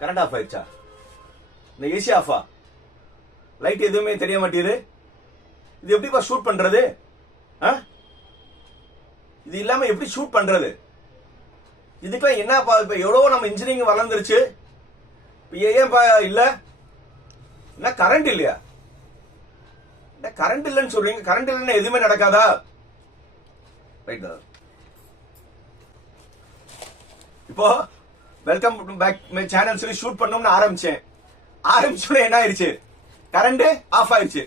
Current off ஆயிடுச்சா? இந்த AC ஆஃபா? Light எதுவுமே தெரிய மாட்டேங்குது. இது எப்படிப்பா ஷூட் பண்றது? இது இல்லாம எப்படி ஷூட் பண்றது? இதுக்கெல்லாம் என்னப்பா இப்ப எவ்வளவு நம்ம இன்ஜினியரிங் வளர்ந்துருச்சு, ஏன்ப்பா இல்ல? என்ன கரண்ட் இல்லையா? கரண்ட் இல்லைன்னு சொல்றீங்க. கரண்ட் இல்லைன்னா எதுவுமே நடக்காதா? ரைட். இப்போ வெல்கம் பேக் மை சேனல் சொல்லி ஷூட் பண்ணணும்னு ஆரம்பிச்சோட என்ன ஆயிடுச்சு? கரண்ட் ஆஃப் ஆயிடுச்சு.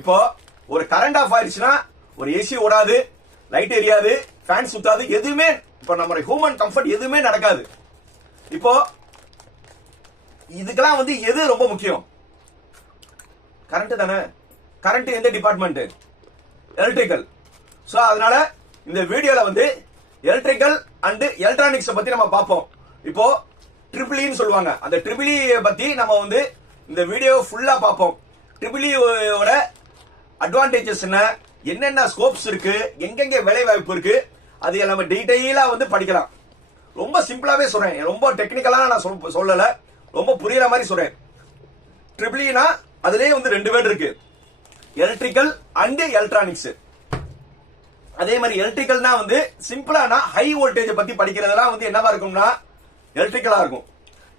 இப்போ ஒரு கரண்ட் ஆஃப் ஆயிடுச்சுன்னா ஒரு ஏசி ஓடாது, லைட் எரியாது, ஃபேன் சுத்தாது, எதுவுமே இப்போ நம்ம ஹியூமன் கம்ஃபர்ட் எதுவுமே நடக்காது. இப்போ இதுக்கெல்லாம் எது ரொம்ப முக்கியம்? கரண்ட் தானே. கரண்ட் எந்த டிபார்ட்மெண்ட்? எலக்ட்ரிக்கல். சோ அதனால இந்த வீடியோல எலக்ட்ரிக்கல் அண்ட் எலக்ட்ரானிக்ஸ் பத்தி நம்ம பார்ப்போம். இப்போ ட்ரிபிள்இன்னு சொல்லுவாங்க. அந்த ட்ரிபிள்இ பத்தி நம்ம இந்த வீடியோ ஃபுல்லா பார்ப்போம். ட்ரிபிள்இயோட அட்வான்டேஜஸ் என்னென்ன ஸ்கோப்ஸ் இருக்கு, எங்கெங்க வேலை வாய்ப்பு இருக்கு, அது நம்ம டீடைலா படிக்கலாம். ரொம்ப சிம்பிளாவே சொல்றேன், ரொம்ப டெக்னிக்கலா நான் சொல்லல, ரொம்ப புரியுற மாதிரி சொல்றேன். ட்ரிபிள்இனா அதுலயே ரெண்டு வேர்ட் இருக்கு, எலக்ட்ரிக்கல் அண்ட் எலக்ட்ரானிக்ஸ். அதே மாதிரி எலக்ட்ரிக்கல்னா சிம்பிளானா ஹை வோல்டேஜ் பத்தி படிக்கிறதெல்லாம் என்னவா இருக்கும்னா எலக்ட்ரிக்கலா இருக்கும்.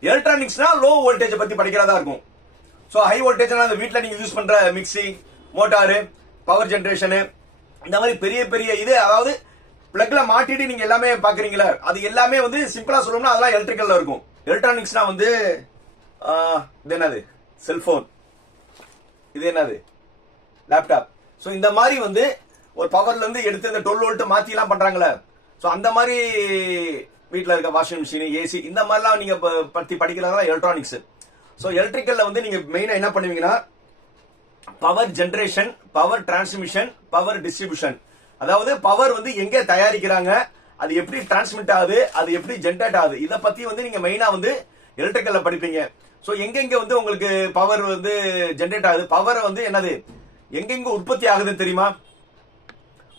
எலக்ட்ரானிக்ஸ்னா லோ வோல்டேஜ் பத்தி படிக்கிறதா இருக்கும். சோ ஹை வோல்டேஜ்னா அந்த வீட்ல நீங்க யூஸ் பண்ற மிக்ஸி, மோட்டார், பவர் ஜெனரேஷன், இந்த மாதிரி பெரிய பெரிய இது, அதாவது பிளக்ல மாட்டிட்டு நீங்க எல்லாமே பாக்குறீங்களா, அது எல்லாமே சிம்பிளா சொல்லணும்னா அதெல்லாம் எலக்ட்ரிக்கல்ல இருக்கும். எலக்ட்ரானிக்ஸ்னா இது என்னது? செல்போன். இது என்னது? லேப்டாப். சோ இந்த மாதிரி ஒரு பவர்ல இருந்து எடுத்து இந்த 12 வோல்ட் மாத்தி எல்லாம் பண்றாங்களே, சோ அந்த மாதிரி வீட்ல இருக்க வாஷிங் மிஷின், ஏசி, இந்த மாதிரிலாம் நீங்க பத்தி படிக்கிறதா எலக்ட்ரானிக்ஸ். சோ எலக்ட்ரிக்கல்ல நீங்க மெயினா என்ன பண்ணுவீங்கன்னா power generation, power transmission, power distribution. அதாவது பவர் எங்க தயாரிக்கிறாங்க, அது எப்படி டிரான்ஸ்மிட் ஆகுது, அது எப்படி ஜெனரேட் ஆகுது, இத பத்தி நீங்க மெயினா எலக்ட்ரிக்கல்ல படிப்பீங்க. சோ எங்கெங்க உங்களுக்கு பவர் ஜெனரேட் ஆகுது, பவர் என்னது, எங்கெங்க உற்பத்தி ஆகுதுன்னு தெரியுமா?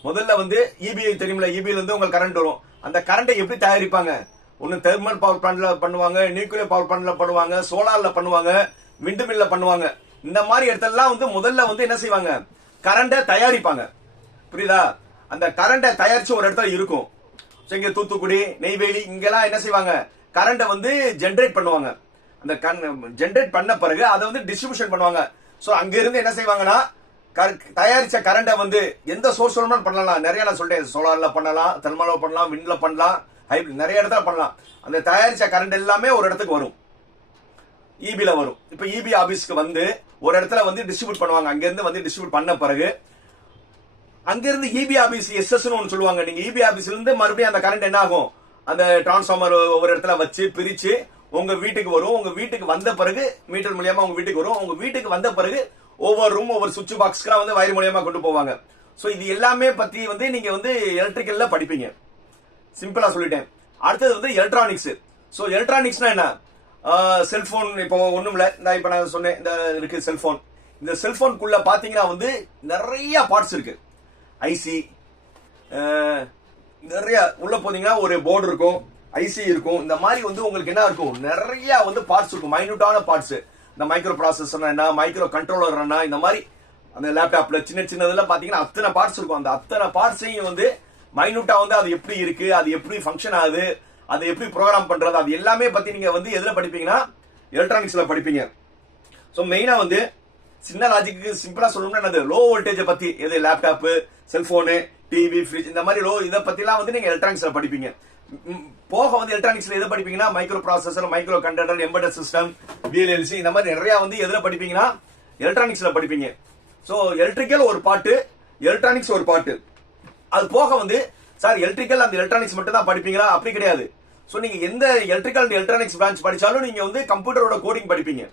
முதல்ல இபிஐ தெரியுமில்ல, இபிஐல உங்களுக்கு கரண்ட் வரும். அந்த கரண்டை எப்படி தயாரிப்பாங்க? ஒன்னு தெர்மல் பவர் பிளான்ட்ல பண்ணுவாங்க, நியூக்ளியர் பவர் பிளான்ட்ல பண்ணுவாங்க, சோலார்ல பண்ணுவாங்க, விண்ட் மில்ல பண்ணுவாங்க. இந்த மாதிரி இடத்துல முதல்ல என்ன செய்வாங்க? கரண்டை தயாரிப்பாங்க. புரியுதா? அந்த கரண்டை தயாரிச்சு ஒரு இடத்துல இருக்கும். இங்க தூத்துக்குடி, நெய்வேலி, இங்கெல்லாம் என்ன செய்வாங்க? கரண்டை ஜெனரேட் பண்ணுவாங்க. அந்த ஜெனரேட் பண்ண பிறகு அதை டிஸ்ட்ரிபியூஷன் பண்ணுவாங்க. சோ அங்க இருந்து என்ன செய்வாங்கன்னா தயாரிச்ச கரண்டை எந்த சோர்ஸ் பண்ணலாம். நிறைய நான் சொல்லிட்டேன், சோலார்ல பண்ணலாம், தெர்மல்ல பண்ணலாம், விண்ட்ல பண்ணலாம், ஹைபிரிட் நிறைய இடத்துல பண்ணலாம். அந்த தயாரிச்ச கரண்ட் எல்லாமே ஒரு இடத்துக்கு வரும், இபில வரும். இப்ப இபி ஆபீஸ்க்கு ஒரு இடத்துல டிஸ்ட்ரிபியூட் பண்ணுவாங்க. அங்க இருந்து டிஸ்ட்ரிபியூட் பண்ண பிறகு அங்க இருந்து இபி ஆபீஸ் எஸ்எஸ் ஒன்னு சொல்லுவாங்க. நீங்க இபி ஆபீஸ்ல இருந்து மறுபடியும் அந்த கரண்ட் என்ன ஆகும்? அந்த டிரான்ஸ்பார்மர் ஒரு இடத்துல வச்சு பிரிச்சு உங்க வீட்டுக்கு வரும். உங்க வீட்டுக்கு வந்த பிறகு மீட்டர் மூலியமா உங்க வீட்டுக்கு வரும். உங்க வீட்டுக்கு வந்த பிறகு ஒவ்வொரு ரூம், ஒவ்வொரு சுவிட்ச் பாக்ஸ்க்கு வயர் மூலியமா கொண்டு போவாங்க. சோ இது எல்லாமே பத்தி நீங்க எலக்ட்ரிக்கல்ல படிப்பீங்க. சிம்பிளா சொல்லிட்டேன். அடுத்தது எலக்ட்ரானிக்ஸ். சோ எலக்ட்ரானிக்ஸ்னா என்ன? செல்போன். இப்போ ஒண்ணும் இல்ல, இப்ப நான் சொன்னேன், இந்த இருக்கு செல்போன். இந்த செல்போனுக்குள்ள பாத்தீங்கன்னா நிறைய பார்ட்ஸ் இருக்கு. ஐசி நிறைய உள்ள போனீங்கன்னா ஒரு போர்டு இருக்கும், ஐசி இருக்கும். இந்த மாதிரி உங்களுக்கு என்ன இருக்கும்? நிறைய பார்ட்ஸ் இருக்கும், மைனூட்டான பார்ட்ஸ். இந்த மைக்ரோ ப்ராசஸர் என்ன, மைக்ரோ கண்ட்ரோலர் என்ன, இந்த மாதிரி அந்த லேப்டாப்ல சின்ன சின்னதுல பாத்தீங்கன்னா அத்தனை பார்ட்ஸ் இருக்கும். அந்த அத்தனை பார்ட்ஸையும் மைனூட்டா அது எப்படி இருக்கு, அது எப்படி ஃபங்க்ஷன் ஆகுது, அது எப்படி ப்ரோக்ராம் பண்றது, அது எல்லாமே பத்தி நீங்க எதுல படிப்பீங்கன்னா எலக்ட்ரானிக்ஸ்ல படிப்பீங்க. சோ மெயினா சின்ன லாஜிக்கு சிம்பிளா சொல்லணும்னா என்னது? லோ வோல்டேஜ் பத்தி, எது லேப்டாப், செல்போனு, டிவி, ஃப்ரிட்ஜ், இந்த மாதிரி இதை பத்தி எல்லாம் நீங்க எலக்ட்ரானிக்ஸ்ல படிப்பீங்க. போக எலக்ட்ரானிக்ஸ்ல எதை படிப்பீங்கன்னா microprocessor, microcontroller, embedded system, VLSI, இந்த மாதிரி நிறைய எதுல படிப்பீங்கன்னா எலக்ட்ரானிக்ஸ்ல படிப்பீங்க. சோ எலக்ட்ரிக்கல் ஒரு பாட்டு, எலக்ட்ரானிக்ஸ் ஒரு பாட்டு. அது போக சார் எலக்ட்ரிக்கல் அந்த எலக்ட்ரானிக்ஸ் மட்டும் தான் படிப்பீங்களா? அப்படி கிடையாது. சோ நீங்க எந்த எலக்ட்ரிக்கல் அண்ட் எலக்ட்ரானிக்ஸ் பிரான்ச் படிச்சாலும் நீங்க கம்ப்யூட்டரோட கோடிங் படிப்பீங்க.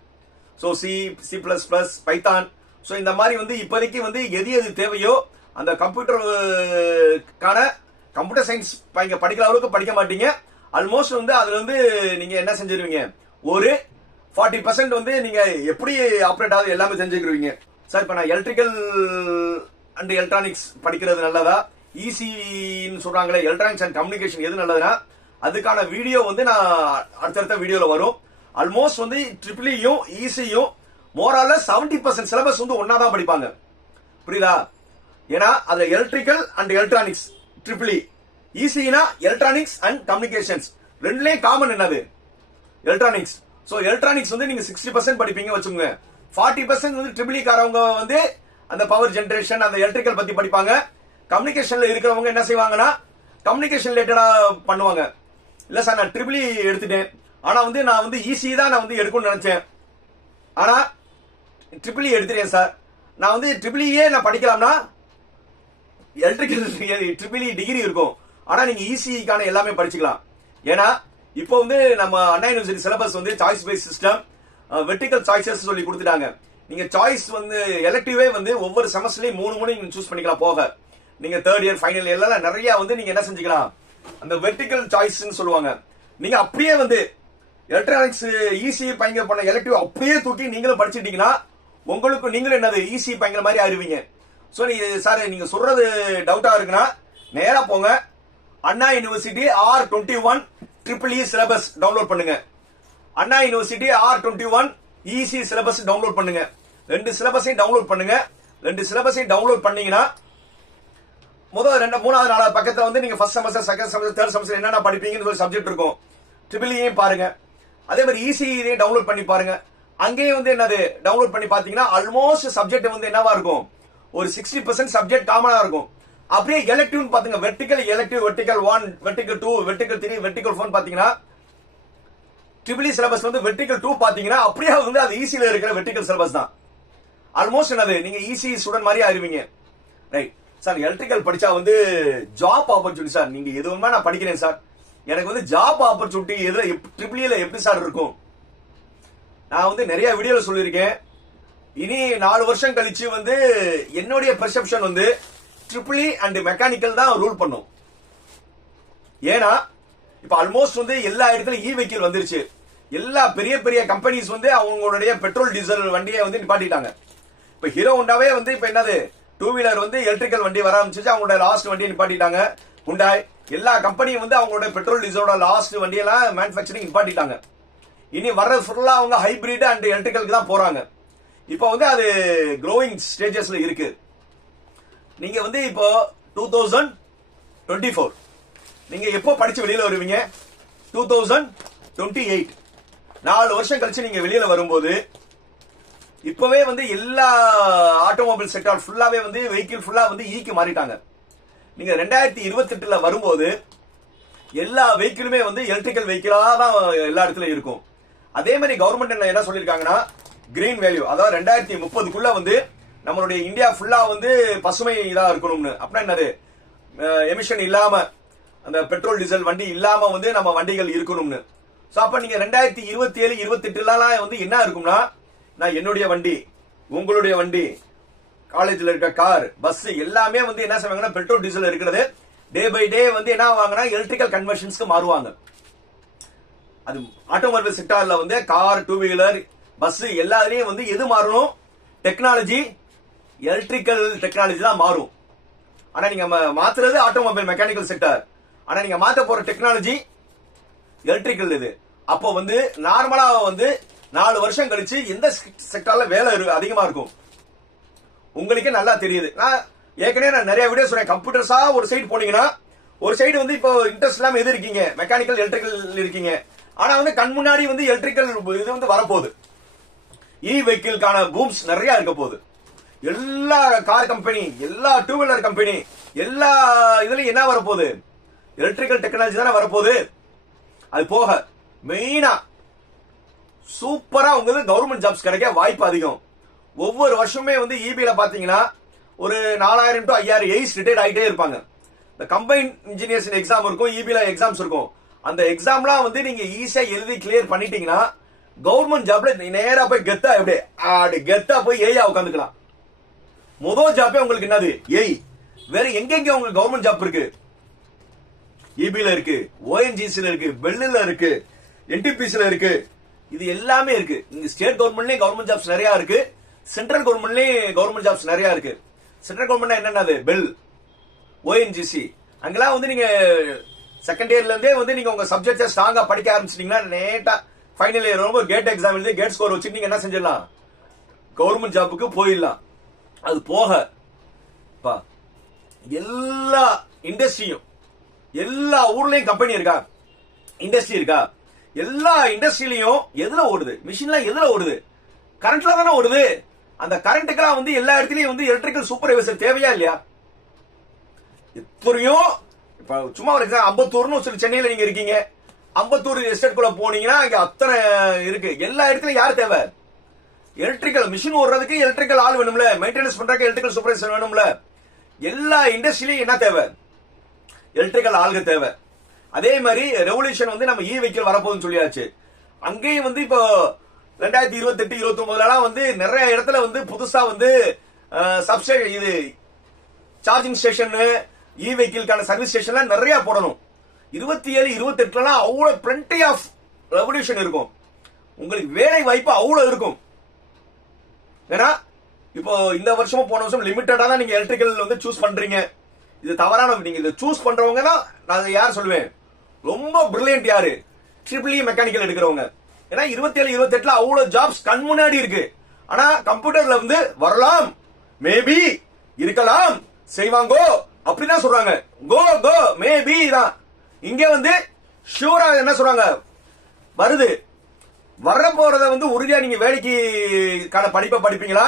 So C, C plus plus, Python. So இந்த மாதிரி இப்போதைக்கு எது தேவையோ அந்த கம்ப்யூட்டருக்கான கம்ப்யூட்டர் சயின்ஸ் படிக்கிற அளவுக்கு படிக்க மாட்டீங்க. ஆல்மோஸ்ட் அதுல நீங்க என்ன செஞ்சிருவீங்க? ஒரு 40% நீங்க எப்படி ஆப்ரேட் ஆகுது எல்லாமே தெரிஞ்சுக்கிருவீங்க. சார் இப்ப நான் எலக்ட்ரிக்கல் அண்ட் எலக்ட்ரானிக்ஸ் படிக்கிறது நல்லதா, ஈசின்னு சொல்றாங்களே எலக்ட்ரானிக்ஸ் அண்ட் கம்யூனிகேஷன் எது நல்லதுன்னா அதுக்கான வீடியோ நான் அடுத்தடுத்த வீடியோல வரும். ஆல்மோஸ்ட் வந்து ட்ரிபிளியும் ஈஸியும் மோரால 70% சிலபஸ் வந்து ஒன்னாதான் படிப்பாங்க. புரியுதா? ஏன்னா அதுல எலக்ட்ரிக்கல் அண்ட் எலக்ட்ரானிக்ஸ் ட்ரிபிளி, ஈஸினா எலக்ட்ரானிக்ஸ் அண்ட் கம்யூனிகேஷன்ஸ் ரெண்டுலயும் காமன் என்னது எலக்ட்ரானிக்ஸ். சோ எலக்ட்ரானிக்ஸ் வந்து நீங்க 60% படிப்பீங்க வச்சுக்கோங்க. 40% வந்து ட்ரிபிளி காரவங்க வந்து அந்த பவர் ஜெனரேஷன் அந்த எலக்ட்ரிக்கல் பத்தி படிப்பாங்க. கம்யூனிகேஷன்ல இருக்கிறவங்க என்ன செய்வாங்கன்னா கம்யூனிகேஷன் ரிலேட்டடா பண்ணுவாங்க. இல்ல சார் நான் ட்ரிபிளி எடுத்துட்டேன், ஆனா வந்து நான் வந்து ஈஸி தான் நான் வந்து எடுக்கணும்னு நினைச்சேன், ஆனா ட்ரிபிளி எடுத்துட்டேன் சார், நான் வந்து ட்ரிபிளியே நான் படிக்கலாம்னா எலக்ட்ரிக்கல் ட்ரிபிளி டிகிரி இருக்கும், ஆனா நீங்க ஈஸிக்கான எல்லாமே படிச்சுக்கலாம். ஏன்னா இப்போ வந்து நம்ம அண்ணா யூனிவர்சிட்டி சிலபஸ் வந்து choice base system, vertical choices சொல்லி கொடுத்துட்டாங்க. நீங்க சாய்ஸ் வந்து எலக்டிவே வந்து ஒவ்வொரு செமஸ்டர்லயும் 3 நீங்க சூஸ் பண்ணிக்கலாம். போக நீங்க தேர்ட் இயர் ஃபைனல் இயர்ல நிறைய வந்து நீங்க என்ன செஞ்சுக்கலாம், அந்த வெர்டிகல் சாய்ஸ்னு சொல்லுவாங்க. நீங்க அப்படியே வந்து எலக்ட்ரானிக்ஸ் ஈஸி பயங்கர பண்ண எலக்டிவ் அப்படியே தூக்கி நீங்களும் படிச்சுட்டீங்கன்னா உங்களுக்கு நீங்களும் என்னது ஈஸி பயங்கர மாதிரி ஆயிருவீங்க. சோ நீங்க சார் நீங்க சொல்றது டவுட்டா இருக்குன்னா நேரா போங்க, Anna university R21 triple E syllabus download பண்ணுங்க. Anna university R21 ECE syllabus download பண்ணுங்க. 2 சிலபஸையும் டவுன்லோட் பண்ணுங்க. 2 சிலபஸையும் டவுன்லோட் பண்ணீங்கன்னா முதல் 2 3வது 4வது பக்கத்துல வந்து நீங்க first semester second semester third semester என்னென்ன படிப்பீங்கன்னு சொல்லி சப்ஜெக்ட் இருக்கும். ட்ரிபிள் இ பாருங்க, அதே மாதிரி ஈஸி இதையும் டவுன்லோட் பண்ணி பாருங்க. அங்கேயும் வந்து என்னது டவுன்லோட் பண்ணி பாத்தீங்கன்னா ஆல்மோஸ்ட் சப்ஜெக்ட் வந்து என்னவா இருக்கும், ஒரு 60% சப்ஜெக்ட் காமனா இருக்கும். அப்படியே எலக்டிவ் பாத்துங்க, vertical elective, vertical 1, vertical 2, vertical 3, vertical 4 பாத்தீங்கன்னா ட்ரிபிள் இ சிலபஸ் வந்து வெர்டிகல் 2 பாத்தீங்கன்னா அப்படியே வந்து அது ஈஸியில இருக்கிற வெர்டிகல் சிலபஸ் தான். ஆல்மோஸ்ட் என்னது நீங்க ஈஸி ஸ்டூடெண்ட் மாதிரி ஆயிருவீங்க. ரைட் சார், எலக்ட்ரிக்கல் படிச்சா வந்து ஜாப் ஆப்பர்ச்சுனிட்டி சார், நீங்க எதுவுமே நான் படிக்கிறேன் சார், எனக்கு வந்து ஜாப் ஆப்பர்ச்சுனிட்டி எதுல ட்ரிபிள் இல எப்படி சார் இருக்கும்? நான் வந்து நிறைய வீடியோல சொல்லியிருக்கேன். இனி 4 வருஷம் கழிச்சு வந்து என்னுடைய பெர்செப்ஷன் வந்து ட்ரிபிள் இ அண்ட் மெக்கானிக்கல் தான் ரூல் பண்ணும். ஏன்னா இப்ப ஆல்மோஸ்ட் வந்து எல்லா இடத்துலயும் இ வெஹிக்கிள் வந்துருச்சு. எல்லா பெரிய பெரிய கம்பெனிஸ் வந்து அவங்களுடைய பெட்ரோல் டீசல் வண்டியை வந்து நிப்பாட்டிட்டாங்க. இப்ப ஹீரோ ஹோண்டாவே வந்து இப்ப என்னது 2 வீலர் வந்து எலக்ட்ரிக்கல் வண்டி வர ஆரம்பிச்சு, அவங்களோட லாஸ்ட் வண்டியை நிப்பாட்டிட்டாங்க. ஹுண்டாய் எல்லா கம்பெனியும் வந்து அவங்களோட பெட்ரோல் டீசலோட லாஸ்ட் வண்டியெல்லாம் மேனுஃபேக்சரிங் நிப்பாட்டிட்டாங்க. இனி வர்றது ஃபுல்லா அவங்க ஹைபிரிட் அண்ட் எலக்ட்ரிக்கலுக்கு தான் போறாங்க. இப்போ வந்து அது க்ரோயிங் ஸ்டேஜஸ்ல இருக்கு. நீங்க வந்து இப்போ 2024 நீங்க எப்போ படிச்சு வெளியில வருவீங்க? 2028 4 வருஷம் கழிச்சு நீங்க வெளியில வரும்போது இப்பவே வந்து எல்லா ஆட்டோமொபைல் செக்டார் ஃபுல்லாவே வந்து வெஹிக்கிள் ஃபுல்லா வந்து ஈக்கு மாறிட்டாங்க. நீங்க 2028ல வரும்போது எல்லா வெஹிக்கிளுமே வந்து எலக்ட்ரிக்கல் வெஹிக்கிளா தான் எல்லா இடத்துலயும் இருக்கும். அதே மாதிரி கவர்மெண்ட் என்ன சொல்லிருக்காங்கன்னா கிரீன் வேல்யூ, அதாவது 2030க்குள்ள வந்து நம்மளுடைய இந்தியா ஃபுல்லா வந்து பசுமை இதா இருக்கணும்னு. அப்படின்னா என்னது, எமிஷன் இல்லாம அந்த பெட்ரோல் டீசல் வண்டி இல்லாம வந்து நம்ம வண்டிகள் இருக்கணும்னு. சோ அப்ப நீங்க 2027 28லாம் வந்து என்ன இருக்கும்னா, நான் என்னுடைய வண்டி, உங்களுடைய வண்டி, காலேஜ்ல இருக்க கார், பஸ் எல்லாமே வந்து என்ன செய்வாங்கன்னா பெட்ரோல் டீசல் இருக்கிறது டே பை டே வந்து என்ன ஆவாங்கன்னா எலக்ட்ரிக்கல் கன்வர்ஷன்ஸ்க்கு மாறுவாங்க. அது ஆட்டோமொபைல் செக்டார்ல வந்து கார், 2 வீலர், பஸ் எல்லாத்துலயும் வந்து எது மாறணும், டெக்னாலஜி எலக்ட்ரிக்கல் டெக்னாலஜி தான் மாறும். ஆனா நீங்க மாத்துறது ஆட்டோமொபைல் மெக்கானிக்கல் செக்டார், ஆனா நீங்க மாத்த போற டெக்னாலஜி எலக்ட்ரிக்கல். இது அப்போ வந்து நார்மலா வந்து 4 வருஷம் கழிச்சு எந்த செக்டார்ல வேலை அதிகமா இருக்கும் உங்களுக்கே நல்லா தெரியுது. நான் ஏற்கனவே நிறைய வீடியோ சொன்னேன். கம்ப்யூட்டர்ஸா ஒரு சைடு போனீங்கன்னா ஒரு சைடு வந்து இப்போ இன்ட்ரெஸ்ட் இல்லாம எது இருக்கீங்க, மெக்கானிக்கல் எலக்ட்ரிக்கல் இருக்கீங்க. ஆனா வந்து கண் முன்னாடி வந்து எலக்ட்ரிக்கல் இது வந்து வரப்போகுது. இ வெஹிக்கிள்கான பூம்ஸ் நிறைய இருக்க போகுது. எல்லா கார் கம்பெனி, எல்லா 2 வீலர் கம்பெனி, எல்லா இதுலயும் என்ன வரப்போகுது, எலக்ட்ரிக்கல் டெக்னாலஜி தானே வரப்போகுது. அது போக மெயினா சூப்பரா உங்களுக்கு கவர்மெண்ட் ஜாப்ஸ் கிடைக்க வாய்ப்பு அதிகம். ஒவ்வொரு வருஷமே வந்து இபில பாத்தீங்கன்னா ஒரு 4000 to 5000 எய்ஸ் ரிட்டையர்ட் ஆகிட்டே இருப்பாங்க. இந்த கம்பைன் இன்ஜினியர்ஸ் எக்ஸாம் இருக்கும், இபில எக்ஸாம்ஸ் இருக்கும். அந்த எக்ஸாம்லாம் வந்து நீங்க ஈஸியா எழுதி கிளியர் பண்ணிட்டீங்கன்னா கவர்மெண்ட் ஜாப்ல நேரா போய் கெத்தா எப்படி கெத்தா போய் ஏயா உட்காந்துக்கலாம். முதல் ஜாப்பே உங்களுக்கு என்னது ஏய். வேற எங்கெங்க உங்களுக்கு கவர்மெண்ட் ஜாப் இருக்கு? இபில இருக்கு, ஓஎன்ஜிசில இருக்கு, பெல்லில் இருக்கு, என்டிபிசில இருக்கு, இது எல்லாமே இருக்கு. இங்க ஸ்டேட் கவர்மெண்ட்லயும் கவர்மெண்ட் ஜாப்ஸ் நிறைய இருக்கு, சென்ட்ரல் கவர்மெண்ட்லயும் கவர்மெண்ட் ஜாப்ஸ் நிறைய இருக்கு. சென்ட்ரல் கவர்மெண்ட் என்னது, பெல், ஓஎன்ஜிசி, அங்கெல்லாம் வந்து நீங்க செகண்ட் இயர்ல இருந்தே வந்து நீங்க உங்க சப்ஜெக்ட் ஸ்ட்ராங்கா படிக்க ஆரம்பிச்சிட்டீங்கன்னா நேட்டா ஃபைனல் இயர் வரும்போது கேட் எக்ஸாம் எழுதி கேட் ஸ்கோர் வச்சு நீங்க என்ன செஞ்சிடலாம், கவர்மெண்ட் ஜாபுக்கு போயிடலாம். அது போக எல்லா இண்டஸ்ட்ரியும், எல்லா ஊர்லயும் கம்பெனி இருக்கா, இண்டஸ்ட்ரி இருக்கா, எல்லா இண்டஸ்ட்ரியிலையும் எதுல ஓடுது, மிஷின்லாம் எதுல ஓடுது, கரண்ட்ல தானே ஓடுது. அந்த கரண்ட்டுக்கெல்லாம் வந்து எல்லா இடத்துலயும் வந்து எலக்ட்ரிக்கல் சூப்பர்வைசர் தேவையா இல்லையா? எத்தனையோ இப்ப சும்மா ஒரு எக்ஸாம் அம்பத்தூர்னு சொல்லி சென்னையில நீங்க இருக்கீங்க, அம்பத்தூர் எஸ்டேட் குள்ள போனீங்கன்னா இங்க அத்தனை இருக்கு. எல்லா இடத்துலயும் யார் தேவை? எலக்ட்ரிக்கல் மிஷின் ஓடுறதுக்கு எலக்ட்ரிக்கல் ஆள் வேணும்ல, மெயின்டெனன்ஸ் பண்றதுக்கு எலக்ட்ரிக்கல் சூப்பர்வைசர் வேணும்ல. எல்லா இண்டஸ்ட்ரியிலையும் என்ன தேவை? எலக்ட்ரிக்கல் ஆளுங்க தேவை. அதே மாதிரி ரெவல்யூஷன் வந்து நம்ம இ வெஹிக்கிள் வரப்போகுதுன்னு சொல்லியாச்சு. அங்கேயும் வந்து இப்போ 2028 29 வந்து நிறைய இடத்துல வந்து புதுசா வந்து சப்ஸ்டேஷன், இது சார்ஜிங் ஸ்டேஷன், இ வெஹிக்கிள்கான சர்வீஸ் ஸ்டேஷன்லாம் நிறைய போடணும். 27 28 அவ்வளவு பிளென்டி ஆஃப் ரெவல்யூஷன் இருக்கும். உங்களுக்கு வேலை வாய்ப்பு அவ்வளவு இருக்கும். ஏன்னா இப்போ இந்த வருஷமும் போன வருஷம் லிமிட்டடா தான் நீங்க எலக்ட்ரிக்கல் வந்து சூஸ் பண்றீங்க. இது தவறான, நீங்க இதை சூஸ் பண்றவங்க தான் நான் யார் சொல்லுவேன், ரொம்ப பிரில்லியன்ட் யாரு, ட்ரிபிள் இ மெக்கானிக்கல் எடுக்கிறவங்க. ஏன்னா 27 28 அவ்வளவு ஜாப்ஸ் கண் முன்னாடி இருக்கு. ஆனா கம்ப்யூட்டர்ல வந்து வரலாம், மேபி இருக்கலாம், செய்வாங்கோ அப்படிதான் சொல்றாங்க. கோ கோ மேபி தான். இங்க வந்து ஷூரா என்ன சொல்றாங்க, வருது, வர போறத வந்து உறுதியா நீங்க வேலைக்கான படிப்பை படிப்பீங்களா,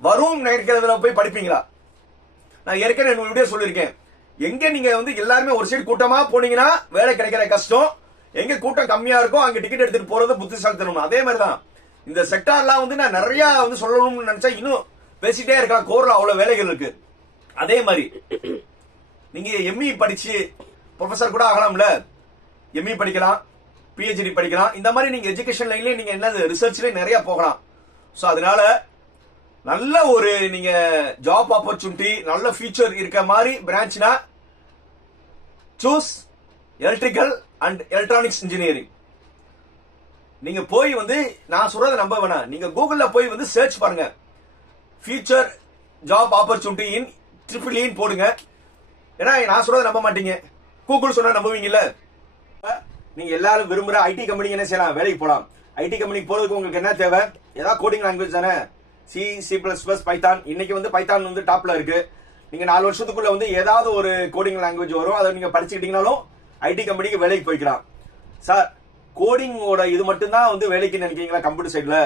வரும் நினைக்கிறதுல போய் படிப்பீங்களா? நான் ஏற்கனவே என்னோட வீடியோ சொல்லியிருக்கேன். எங்க நீங்க வந்து எல்லாருமே ஒரு சைடு கூட்டமா போனீங்கன்னா வேலை கிடைக்கிற கஷ்டம், எங்க கூட்டம் கம்மியா இருக்கும் அங்க டிக்கெட் எடுத்துட்டு போறது புத்திசாலித்தனம். அதே மாதிரிதான் இந்த செக்டார்லாம் வந்து நான் நிறைய வந்து சொல்லணும்னு நினைச்சா இன்னும் பேசிட்டே இருக்கலாம். கோர்ல அவ்வளவு வேலைகள் இருக்கு. அதே மாதிரி நீங்க எம்இ படிச்சு ப்ரொஃபசர் கூட ஆகலாம்ல, எம்இ படிக்கலாம், பிஹெச்டி படிக்கலாம். இந்த மாதிரி நீங்க எஜுகேஷன் லைன்லயே நீங்க என்ன ரிசர்ச்லயே நிறைய போகலாம். சோ அதனால நல்ல ஒரு நீங்க ஜாப் ஆப்பர்ச்சுனிட்டி, நல்ல ஃபியூச்சர் இருக்க மாதிரி பிரான்ச்னா choose electrical and electronics engineering. நீங்க போய் வந்து நான் சொல்றதை நம்ப வேணாம், நீங்க கூகுள்ல போய் வந்து சர்ச் பாருங்க, future job opportunity in triple E போடுங்க. ஏன்னா நான் சொல்றதை நம்ப மாட்டீங்க, கூகுள் சொன்னா நம்புவீங்கல்ல. நீங்க எல்லாரும் விரும்புற ஐடி கம்பெனி என்ன செய்யலாம், வேலைக்கு போலாம். ஐடி கம்பெனிக்கு போறதுக்கு உங்களுக்கு என்ன தேவை, ஏதாவது கோடிங் லாங்குவேஜ் தானே, C C plus plus Python. இன்னைக்கு வந்து பைத்தான் வந்து டாப்ல இருக்கு. நீங்க 4 வருஷத்துக்குள்ள வந்து ஏதாவது ஒரு கோடிங் லாங்குவேஜ் வரும், அதை நீங்க படிச்சுக்கிட்டீங்கனாலும் ஐடி கம்பெனிக்கு வேலைக்கு போய்க்கலாம். சார் கோடிங்கோட இது மட்டும் தான் வந்து வேலைக்கு நினைக்கிறீங்களா கம்ப்யூட்டர் சைட்ல?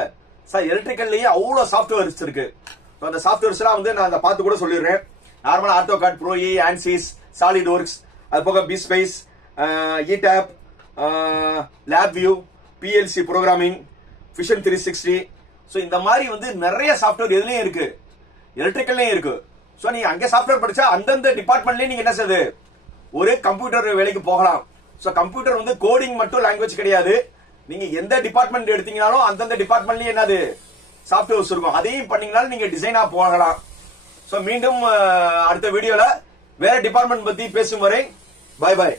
சார் எலக்ட்ரிக்கல்லையே அவ்வளவு சாஃப்ட்வேர்ஸ் இருக்கு. அந்த சாஃப்ட்வேர்ஸ் எல்லாம் வந்து நான் அதை பார்த்து கூட சொல்லிடுறேன். நார்மலா ஆட்டோகாட், ப்ரோஇ, ஆன்சிஸ், சாலிட் ஒர்க்ஸ், அது போக PSpice, ETAP, LabVIEW, PLC programming, vision 360. So இந்த மாதிரி வந்து நிறைய சாஃப்ட்வேர் எதுலயும் இருக்கு, எலக்ட்ரிக்கல்லையும் இருக்கு. ஸோ நீங்க அங்கே சாஃப்ட்வேர் படிச்சா அந்தந்த டிபார்ட்மெண்ட்லயே நீங்க என்ன செய்யுது, ஒரு கம்ப்யூட்டர் வேலைக்கு போகலாம். ஸோ கம்ப்யூட்டர் வந்து கோடிங் மட்டும் லாங்குவேஜ் கிடையாது. நீங்க எந்த டிபார்ட்மெண்ட் எடுத்தீங்கனாலும் அந்தந்த டிபார்ட்மெண்ட்லயே என்னது சாஃப்ட்வேர்ஸ் இருக்கும். அதையும் பண்ணீங்கனாலும் நீங்க டிசைனா போகலாம். ஸோ மீண்டும் அடுத்த வீடியோல வேற டிபார்ட்மெண்ட் பத்தி பேசும் வரை பாய் பாய்.